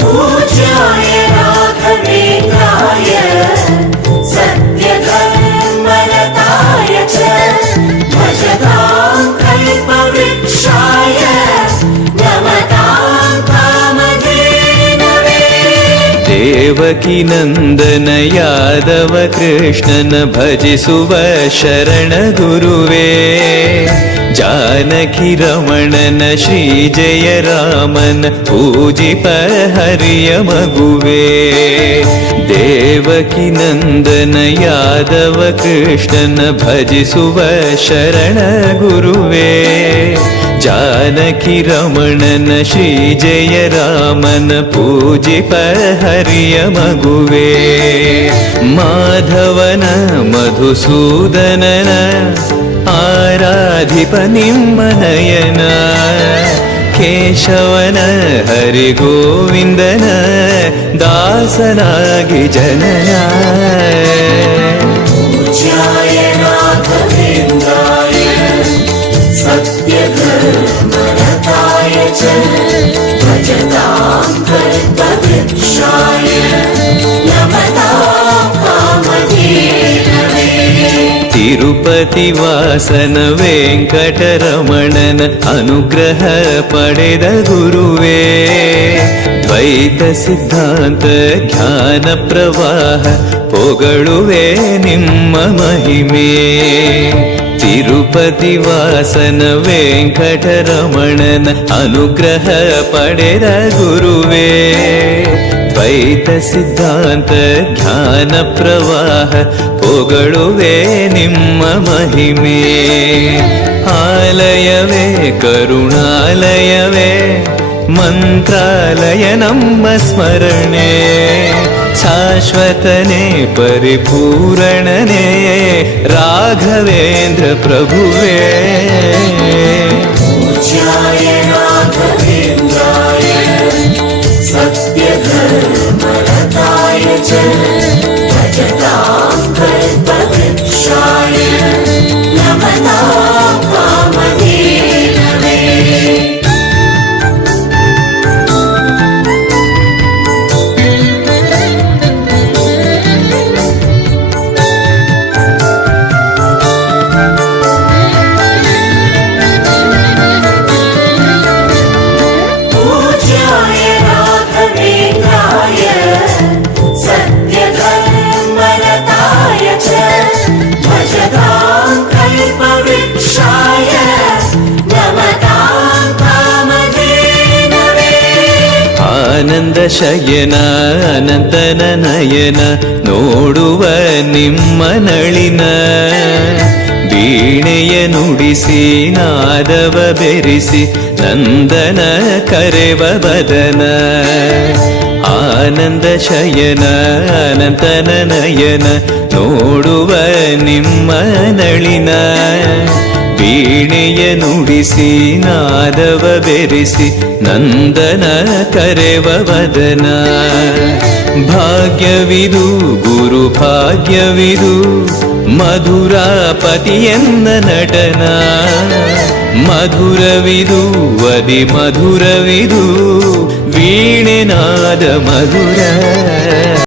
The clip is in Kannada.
पूज्याय राघवेन्द्राय सत्यधर्मरताय च भजतां कल्पवृक्षाय नमतां कामधेनवे। देवकी नंदन यादव कृष्णन भजिसुव शरण गुरुवे जानकी रमणन श्री जय रामन पूजिप हरिय मगुवे। देवकी नंदन यादव कृष्णन भजिसुव शरण गुरुवे जानकी रमणन श्री जय रामन पूजिप हरिय मगुवे। माधवन मधुसूदनन आराधिप निम्मनयन केशवन हरि गोविंदन दासनागि जनन। पूज्याय राघवेन्द्राय सत्यधर्मरताय च भजतां कल्पवृक्षाय नमतां कामधेनवे। तिरुपति वासन वेंकटरमणन अनुग्रह पडेद गुरुवे द्वैत सिद्धांत ज्ञान प्रवाह पोगळुवे निम्म महिमे। तिरुपति वासन वेंकटरमणन अनुग्रह पडेद गुरुवे द्वैत सिद्धांत ज्ञान प्रवाह पोगळुवे निम्म महिमे। आलयवे करुणालयवे मंत्रालय नम्म स्मरणे शाश्वतने परिपूरणने राघवेन्द्र प्रभुवे। पूज्याय राघवेन्द्राय सत्यधर्मरताय च भजतां कल्पवृक्षाय नमतां कामधेनवे। पूज्याय राघवेन्द्राय सत्यधर्मरताय च भजतां कल्पवृक्षाय नमतां कामधेनवे। आनंद शयन अनंतन नयन ನೋಡುವ ನಿಮ್ಮ ನಳಿನ ವೀಣೆಯ ನುಡಿಸಿ ನಾದವ ಬೆರೆಸಿ ನಂದನ ಕರೆವ ಬದನ ಆನಂದ ಶಯನ ಅನಂತನ ನಯನ ನೋಡುವ ನಿಮ್ಮ ನಳಿನ ವೀಣೆಯ ನುಡಿಸಿ ನಾದವ ಬೆರೆಸಿ ನಂದನ ಕರೆವ ವದನ ಭಾಗ್ಯವಿದು ಗುರು ಭಾಗ್ಯವಿದು ಮಧುರಾಪತಿಯನ್ನ ನಟನ ಮಧುರವಿದು ಅದಿ ಮಧುರವಿದು ವೀಣೆನಾದ ಮಧುರ